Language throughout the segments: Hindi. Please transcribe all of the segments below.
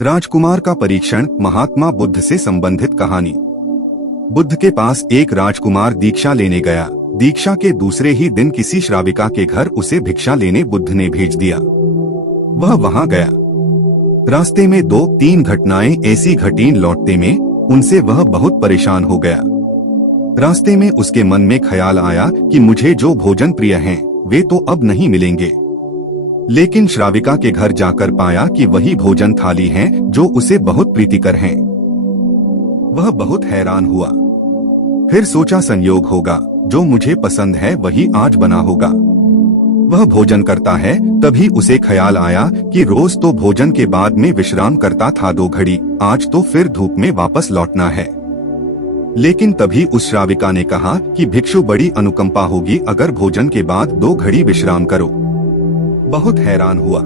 राजकुमार का परीक्षण, महात्मा बुद्ध से संबंधित कहानी। बुद्ध के पास एक राजकुमार दीक्षा लेने गया। दीक्षा के दूसरे ही दिन किसी श्राविका के घर उसे भिक्षा लेने बुद्ध ने भेज दिया। वह वहां गया। रास्ते में 2-3 घटनाएं ऐसी घटीं, लौटते में उनसे वह बहुत परेशान हो गया। रास्ते में उसके मन में ख्याल आया कि मुझे जो भोजन प्रिय हैं, वे तो अब नहीं मिलेंगे। लेकिन श्राविका के घर जाकर पाया कि वही भोजन थाली हैं जो उसे बहुत प्रीतिकर हैं। वह बहुत हैरान हुआ। फिर सोचा, संयोग होगा, जो मुझे पसंद है वही आज बना होगा। वह भोजन करता है, तभी उसे ख्याल आया कि रोज तो भोजन के बाद में विश्राम करता था 2 घड़ी, आज तो फिर धूप में वापस लौटना है। लेकिन तभी उस श्राविका ने कहा कि भिक्षु, बड़ी अनुकंपा होगी अगर भोजन के बाद 2 घड़ी विश्राम करो। बहुत हैरान हुआ।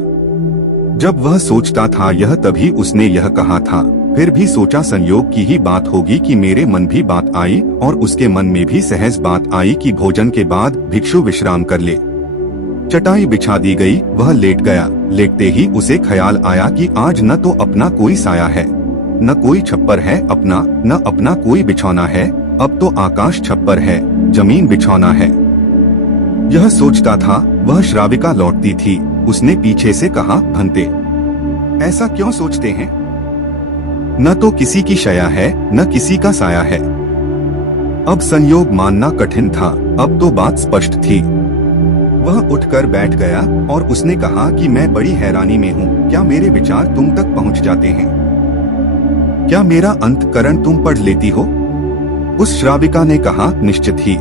जब वह सोचता था यह, तभी उसने यह कहा था। फिर भी सोचा, संयोग की ही बात होगी कि मेरे मन भी बात आई और उसके मन में भी सहज बात आई कि भोजन के बाद भिक्षु विश्राम कर ले। चटाई बिछा दी गई, वह लेट गया। लेटते ही उसे ख्याल आया कि आज न तो अपना कोई साया है, न कोई छप्पर है अपना, न अपना कोई बिछौना है। अब तो आकाश छप्पर है, जमीन बिछौना है। यह सोचता था, वह श्राविका लौटती थी। उसने पीछे से कहा, भंते, ऐसा क्यों सोचते हैं? न तो किसी की शया है, न किसी का साया है। अब संयोग मानना कठिन था, अब तो बात स्पष्ट थी। वह उठकर बैठ गया और उसने कहा कि मैं बड़ी हैरानी में हूँ। क्या मेरे विचार तुम तक पहुँच जाते हैं? क्या मेरा अंतःकरण तुम पढ़ लेती हो? उस श्राविका ने कहा, निश्चित ही।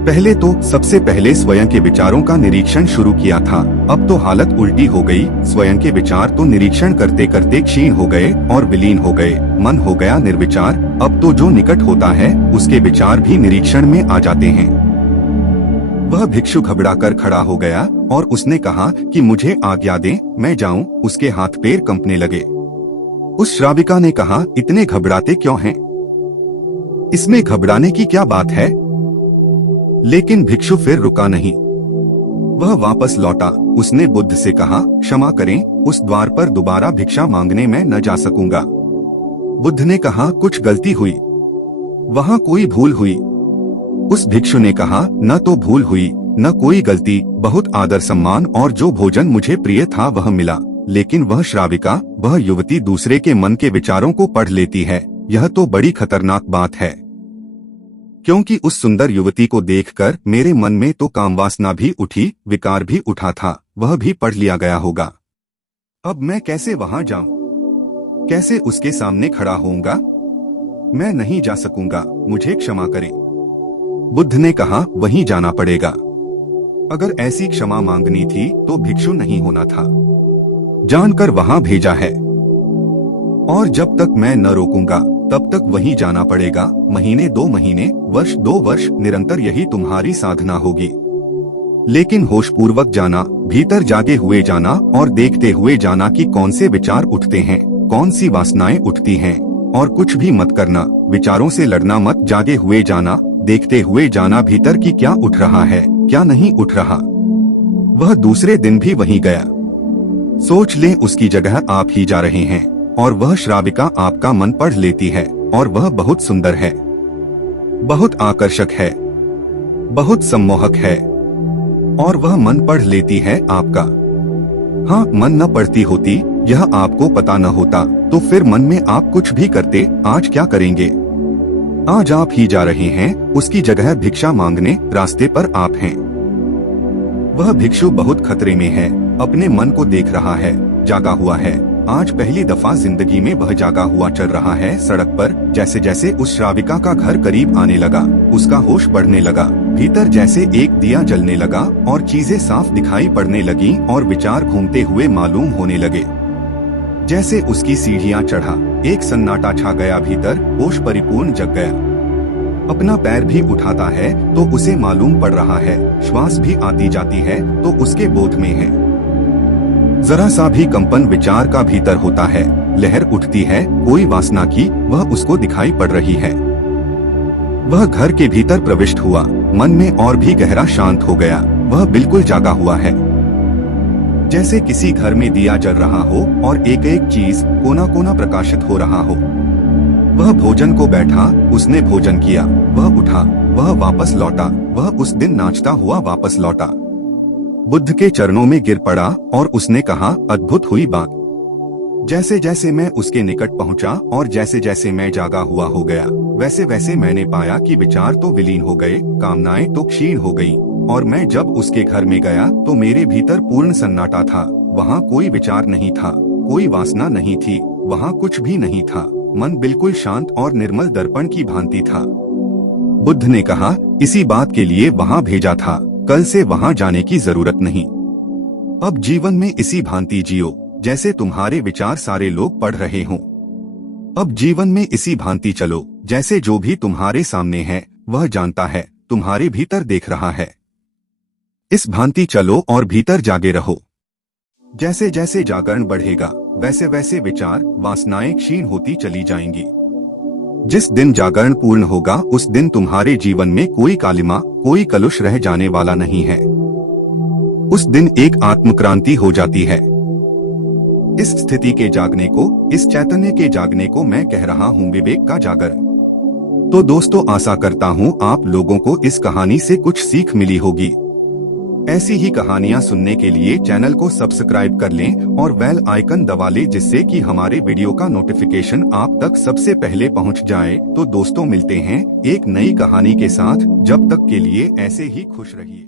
पहले तो सबसे पहले स्वयं के विचारों का निरीक्षण शुरू किया था, अब तो हालत उल्टी हो गई। स्वयं के विचार तो निरीक्षण करते करते क्षीण हो गए और विलीन हो गए। मन हो गया निर्विचार। अब तो जो निकट होता है उसके विचार भी निरीक्षण में आ जाते हैं। वह भिक्षु घबराकर खड़ा हो गया और उसने कहा कि मुझे आज्ञा दें, मैं जाऊं। उसके हाथ पैर कंपने लगे। उस श्राविका ने कहा, इतने घबराते क्यों हैं? इसमें घबराने की क्या बात है? लेकिन भिक्षु फिर रुका नहीं। वह वापस लौटा। उसने बुद्ध से कहा, क्षमा करें, उस द्वार पर दोबारा भिक्षा मांगने मैं न जा सकूंगा। बुद्ध ने कहा, कुछ गलती हुई, वहाँ कोई भूल हुई। उस भिक्षु ने कहा, न तो भूल हुई, न कोई गलती, बहुत आदर सम्मान और जो भोजन मुझे प्रिय था वह मिला। लेकिन वह श्राविका, वह युवती दूसरे के मन के विचारों को पढ़ लेती है। यह तो बड़ी खतरनाक बात है, क्योंकि उस सुंदर युवती को देखकर मेरे मन में तो कामवासना भी उठी, विकार भी उठा था, वह भी पढ़ लिया गया होगा। अब मैं कैसे वहां जाऊं? कैसे उसके सामने खड़ा होऊंगा? मैं नहीं जा सकूंगा, मुझे क्षमा करें। बुद्ध ने कहा, वहीं जाना पड़ेगा। अगर ऐसी क्षमा मांगनी थी तो भिक्षु नहीं होना था, जानकर वहां भेजा है। और जब तक मैं न रोकूंगा तब तक वहीं जाना पड़ेगा। महीने 2 महीने, वर्ष 2 वर्ष, निरंतर यही तुम्हारी साधना होगी। लेकिन होशपूर्वक जाना, भीतर जागे हुए जाना और देखते हुए जाना कि कौन से विचार उठते हैं, कौन सी वासनाएं उठती हैं। और कुछ भी मत करना, विचारों से लड़ना मत, जागे हुए जाना, देखते हुए जाना भीतर की क्या उठ रहा है, क्या नहीं उठ रहा। वह दूसरे दिन भी वहीं गया। सोच लें उसकी जगह आप ही जा रहे हैं और वह श्राविका आपका मन पढ़ लेती है। और वह बहुत सुंदर है, बहुत आकर्षक है, बहुत सम्मोहक है और वह मन पढ़ लेती है आपका। हाँ, मन न पढ़ती होती, यह आपको पता न होता, तो फिर मन में आप कुछ भी करते। आज क्या करेंगे? आज आप ही जा रहे हैं, उसकी जगह भिक्षा मांगने, रास्ते पर आप हैं। वह भिक्षु बहुत खतरे में है, अपने मन को देख रहा है, जागा हुआ है। आज पहली दफा जिंदगी में वह जागा हुआ चल रहा है सड़क पर। जैसे जैसे उस श्राविका का घर करीब आने लगा, उसका होश बढ़ने लगा। भीतर जैसे एक दिया जलने लगा और चीजें साफ दिखाई पड़ने लगी और विचार घूमते हुए मालूम होने लगे। जैसे उसकी सीढ़ियां चढ़ा, एक सन्नाटा छा गया। भीतर होश परिपूर्ण जग गया। अपना पैर भी उठाता है तो उसे मालूम पड़ रहा है, श्वास भी आती जाती है तो उसके बोध में है। जरा सा भी कंपन विचार का भीतर होता है, लहर उठती है कोई वासना की, वह उसको दिखाई पड़ रही है। वह घर के भीतर प्रविष्ट हुआ, मन में और भी गहरा शांत हो गया। वह बिल्कुल जागा हुआ है। जैसे किसी घर में दिया जल रहा हो और एक एक चीज कोना कोना प्रकाशित हो रहा हो। वह भोजन को बैठा, उसने भोजन किया, वह उठा, वह वापस लौटा, वह उस दिन नाचता हुआ वापस लौटा। बुद्ध के चरणों में गिर पड़ा और उसने कहा, अद्भुत हुई बात। जैसे जैसे मैं उसके निकट पहुंचा और जैसे जैसे मैं जागा हुआ हो गया, वैसे वैसे मैंने पाया कि विचार तो विलीन हो गए, कामनाएं तो क्षीण हो गईं, और मैं जब उसके घर में गया तो मेरे भीतर पूर्ण सन्नाटा था। वहाँ कोई विचार नहीं था, कोई वासना नहीं थी, वहाँ कुछ भी नहीं था। मन बिल्कुल शांत और निर्मल दर्पण की भांति था। बुद्ध ने कहा, इसी बात के लिए वहाँ भेजा था, कल से वहाँ जाने की जरूरत नहीं। अब जीवन में इसी भांति जियो जैसे तुम्हारे विचार सारे लोग पढ़ रहे हों। अब जीवन में इसी भांति चलो जैसे जो भी तुम्हारे सामने है वह जानता है, तुम्हारे भीतर देख रहा है। इस भांति चलो और भीतर जागे रहो। जैसे जैसे जागरण बढ़ेगा वैसे वैसे विचार वासनाएं क्षीण होती चली जाएंगी। जिस दिन जागरण पूर्ण होगा उस दिन तुम्हारे जीवन में कोई कालिमा, कोई कलुष रह जाने वाला नहीं है। उस दिन एक आत्मक्रांति हो जाती है। इस स्थिति के जागने को, इस चैतन्य के जागने को मैं कह रहा हूँ विवेक का जागरण। तो दोस्तों, आशा करता हूँ आप लोगों को इस कहानी से कुछ सीख मिली होगी। ऐसी ही कहानियाँ सुनने के लिए चैनल को सब्सक्राइब कर लें और बेल आइकन दबा लें, जिससे कि हमारे वीडियो का नोटिफिकेशन आप तक सबसे पहले पहुंच जाए। तो दोस्तों, मिलते हैं एक नई कहानी के साथ। जब तक के लिए ऐसे ही खुश रहिए।